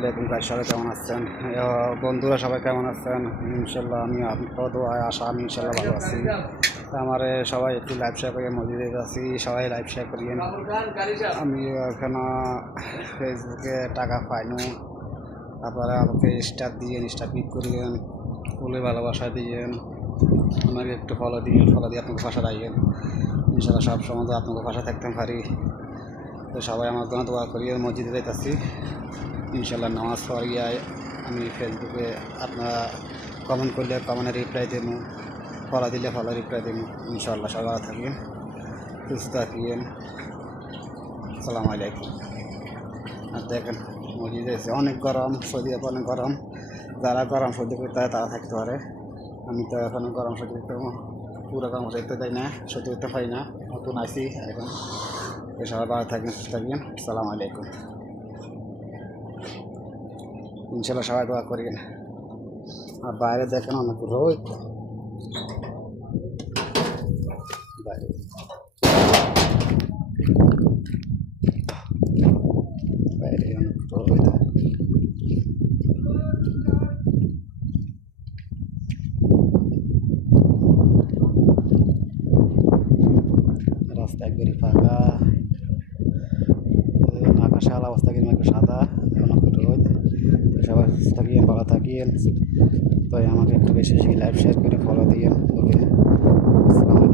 আলাইকুম গাইস, সবাই কেমন আছেন? বন্ধুরা সবাই কেমন আছেন? ইনশাল্লাহ আমি আপনার দোয়ায় আশা আমি ইনশাল্লাহ ভালো আছি। আমার সবাই একটু লাইভ শেয়ার করিয়ে মসজিদে আছি, সবাই লাইভ শেয়ার করিয়েন। আমি এখানে ফেসবুকে টাকা পাইনি, আপনারা আমাকে স্টার দিয়েন, স্টার ক্লিক করিয়েন, ফুলে ভালোবাসা দিয়েন, আমাকে একটু ফলো দিন, ফলো দিয়ে আপনাকে ভাষা রাখেন। ইনশাল্লাহ সব সময় তো আপনাকে ভাষা থাকতে পারি। তো সবাই আমার জন্য দোয়া করিয়ে মসজিদে যাইতেছি ইনশাল্লাহ। নামাজ পড়িয়ে আমি ফেসবুকে আপনারা কমেন্ট করলে কমেন্টে রিপ্লাই দেব, ফলো দিলে ফলো রিপ্লাই দেব। ইনশাল্লাহ সবাই ভালো থাকেন, সুস্থ থাকেন। আসসালামু আলাইকুম। আর দেখেন মসজিদে এসে অনেক গরম, সৌদি আরবে অনেক গরম। যারা গরম সহ্য করতে হয় তারা থাকতে পারে। আমি তো এখন গরম সহ্য করতে পুরো গরম সহ্য তাই না, সহ্য করতে পারি না, নতুন আইসি এখন। সবাই ভালো থাকবেন, সুস্থ থাকবেন। আসসালামু আলাইকুম। ইনশাল্লাহ সবাই দোয়া করিয়েন। আর বাইরে দেখেন অনেক রোদ, বাইরে বাইরে অনেক রোদ। রাস্তা একবারই ফাঁকা, আকাশে আলা অবস্থা কিন্তু একটু সাদা, অনেক রোদ। সবাই সুস্থ থাকিয়েন, ভালো থাকিয়েন। তো আমাকে একটু বেশি বেশি লাইভ শেয়ার করে ফলো দিয়েন। ওকে, আসসালামু আলাইকুম।